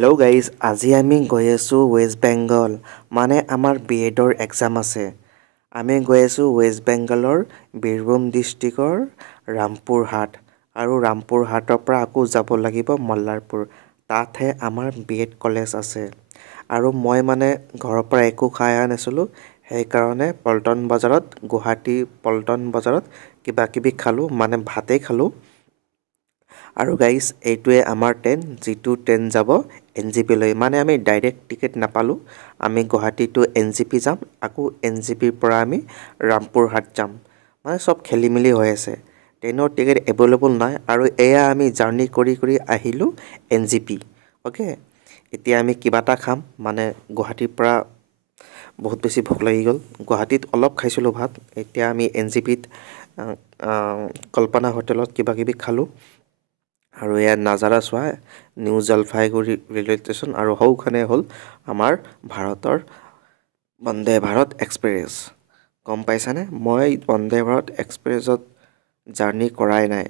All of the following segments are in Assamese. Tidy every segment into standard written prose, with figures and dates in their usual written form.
হেল্ল' গাইজ, আজি আমি গৈ আছোঁ ৱেষ্ট বেংগল। মানে আমাৰ বিএডৰ এক্সাম আছে। আমি গৈ আছোঁ ৱেষ্ট বেংগলৰ বীৰভূম ডিষ্ট্ৰিক্টৰ ৰামপুৰহাট। আৰু ৰামপুৰহাটৰ পৰা আকৌ যাব লাগিব মল্লাৰপুৰ। তাতহে আমাৰ বিএড কলেজ আছে। আৰু মই মানে ঘৰৰ পৰা একো খাই অহা নাছিলোঁ, সেইকাৰণে পল্টন বজাৰত গুৱাহাটী পল্টন বজাৰত কিবা কিবি খালোঁ, মানে ভাতেই খালোঁ। আৰু গাইজ, এইটোৱে আমাৰ ট্ৰেইন, যিটো ট্ৰেইন যাব NJP-লৈ। মানে আমি ডাইৰেক্ট টিকেট নাপালোঁ। আমি গুৱাহাটী টু NJP যাম, আকৌ NJPৰ পৰা আমি ৰামপুৰহাট যাম। মানে চব খেলি মেলি হৈ আছে, ট্ৰেইনৰ টিকেট এভেইলেবল নাই। আৰু এয়া আমি জাৰ্ণি কৰি কৰি আহিলোঁ NJP। অ'কে, এতিয়া আমি কিবা এটা খাম। মানে গুৱাহাটীৰ পৰা বহুত বেছি ভোক লাগি গ'ল। গুৱাহাটীত অলপ খাইছিলোঁ ভাত, এতিয়া আমি NJPত কল্পনা হোটেলত কিবা কিবি খালোঁ। আৰু এয়া নাজাৰা চোৱা, নিউ জলপাইগুৰি ৰেলৱে ষ্টেচন। আৰু সৌখানে হ'ল আমাৰ ভাৰতৰ বন্দে ভাৰত এক্সপ্ৰেছ। গম পাইছানে? মই বন্দে ভাৰত এক্সপ্ৰেছত জাৰ্ণি কৰাই নাই,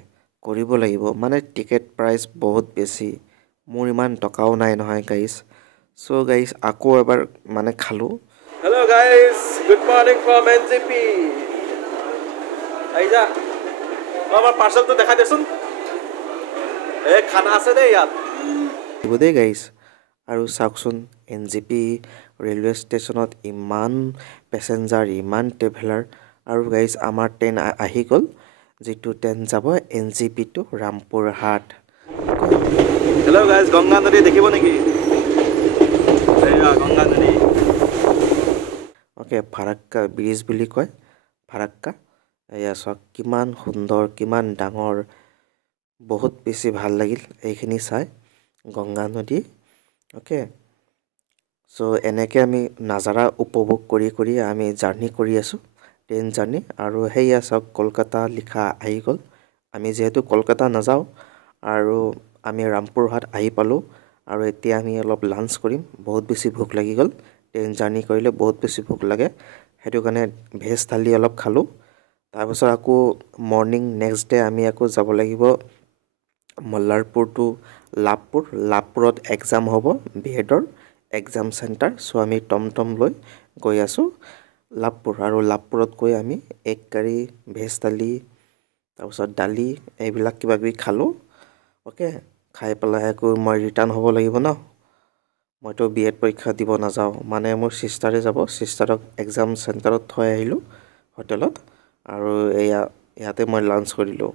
কৰিব লাগিব। মানে টিকেট প্ৰাইচ বহুত বেছি, মোৰ ইমান টকাও নাই নহয় গাইজ। চ' গাইজ, আকৌ এবাৰ মানে খালোঁ। Hello' guys, good morning from NJP। আহিছা, আমাৰ পাৰ্চেলটো দেখাই দেচোন। এই খানা আছে দেই ইয়াত দেই গাইজ। আৰু চাওকচোন, NJP ৰেলৱে ষ্টেচনত ইমান পেচেঞ্জাৰ, ইমান ট্ৰেভেলাৰ। আৰু গাইজ, আমাৰ ট্ৰেইন আহি গ'ল, যিটো ট্ৰেইন যাব NJP to Rampurhat. Hello' guys, Ganga নদী দেখিব নেকি? গংগা নদী। অ'কে, ফাৰাক্কা ব্ৰিজ বুলি কয়, ফাৰাক্কা। এয়া চাওক, কিমান সুন্দৰ, কিমান ডাঙৰ। বহুত বেছি ভাল লাগিল এইখিনি চাই, গংগা নদী। অ'কে, চ' এনেকৈ আমি নাজাৰা উপভোগ কৰি কৰি আমি জাৰ্ণি কৰি আছোঁ, ট্ৰেইন জাৰ্ণি। আৰু সেয়া চাওক, কলকাতা লিখা আহি গ'ল। আমি যিহেতু কলকাতা নাযাওঁ, আৰু আমি ৰামপুৰহাট আহি পালোঁ। আৰু এতিয়া আমি অলপ লাঞ্চ কৰিম, বহুত বেছি ভোক লাগি গ'ল। ট্ৰেইন জাৰ্ণি কৰিলে বহুত বেছি ভোক লাগে, সেইটো কাৰণে ভেজ থালি অলপ খালোঁ। তাৰপিছত আকৌ মৰ্ণিং নেক্সট ডে আমি আকৌ যাব লাগিব মল্লাৰপুৰ টু লাভপুৰ। লাভপুৰত এক্সাম হ'ব বিএডৰ এক্সাম চেণ্টাৰ। চ' আমি টমটম লৈ গৈ আছোঁ লাভপুৰ। আৰু লাভপুৰত গৈ আমি এগ কাৰী, ভেজ থালি, তাৰপিছত দালি, এইবিলাক কিবা কিবি খালোঁ। অ'কে, খাই পেলাই আকৌ মই ৰিটাৰ্ণ হ'ব লাগিব ন। মইতো বিএড পৰীক্ষা দিব নাযাওঁ, মানে মোৰ ছিষ্টাৰে যাব। ছিষ্টাৰক এক্সাম চেণ্টাৰত থৈ আহিলোঁ হোটেলত, আৰু ইয়াতে মই লাঞ্চ কৰিলোঁ।